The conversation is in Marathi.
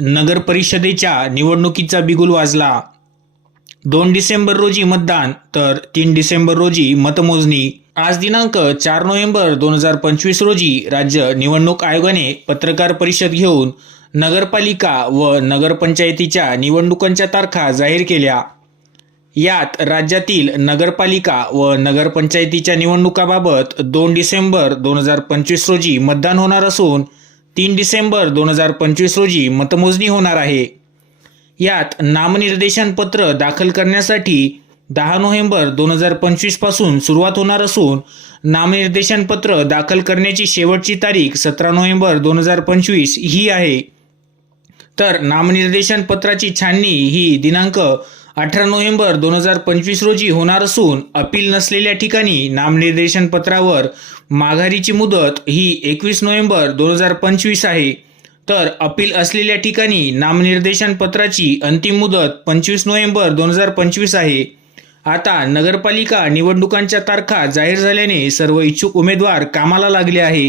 नगर परिषदेच्या निवडणुकीचा बिगुल वाजला। 2 डिसेंबर रोजी मतदान तर 3 डिसेंबर रोजी मतमोजणी। आज दिनांक 4 नोव्हेंबर 2025 रोजी राज्य निवडणूक आयोगाने पत्रकार परिषद घेऊन नगरपालिका व नगरपंचायतीच्या निवडणुकांच्या तारखा जाहीर केल्या। यात राज्यातील नगरपालिका व नगरपंचायतीच्या निवडणुकाबाबत 2 डिसेंबर 2025 रोजी मतदान होणार असून 3 डिसेंबर 2025 रोजी मतमोजणी होणार आहे। यात नामनिर्देशन पत्र दाखल करण्यासाठी 10 नोव्हेंबर 2025 पासून सुरुवात होणार असून नामनिर्देशन पत्र दाखल करण्याची शेवटची तारीख 17 नोव्हेंबर 2025 ही आहे। तर नामनिर्देशन पत्राची छाननी ही दिनांक 18 नोव्हेंबर 2025 रोजी होणार असून अपील नसलेल्या ठिकाणी नामनिर्देशन पत्रावर माघारीची मुदत ही 21 नोव्हेंबर 2025 आहे। तर अपील असलेल्या ठिकाणी नामनिर्देशन पत्राची अंतिम मुदत 25 नोव्हेंबर 2025 आहे। आता नगरपालिका निवडणुकांच्या तारखा जाहीर झाल्याने सर्व इच्छुक उमेदवार कामाला लागले आहे।